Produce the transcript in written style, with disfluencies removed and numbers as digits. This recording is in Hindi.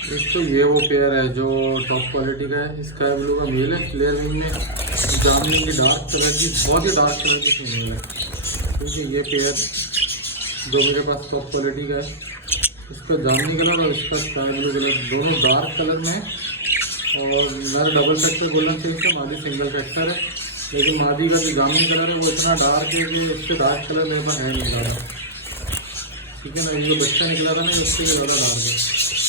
एक तो ये वो पेयर है जो टॉप क्वालिटी का है, स्काई ब्लू का मेल है, क्लियर विंग में जामुनी की डार्क कलर की, बहुत ही डार्क कलर की फीमेल है। क्योंकि ये पेयर जो मेरे पास टॉप क्वालिटी का है, इसका जामुनी कलर और इसका स्काई ब्लू कलर दोनों डार्क कलर में है। और मेरा डबल सेक्टर गोल्डन चेक है, मादी सिंगल सेक्टर है, लेकिन मादी का जो जामुनी कलर है वो इतना डार्क है कि इससे डार्क कलर मेरे पास है नहीं ज़्यादा। ठीक है ना, ये जो बच्चा निकला था ना इससे भी ज़्यादा डार्क है।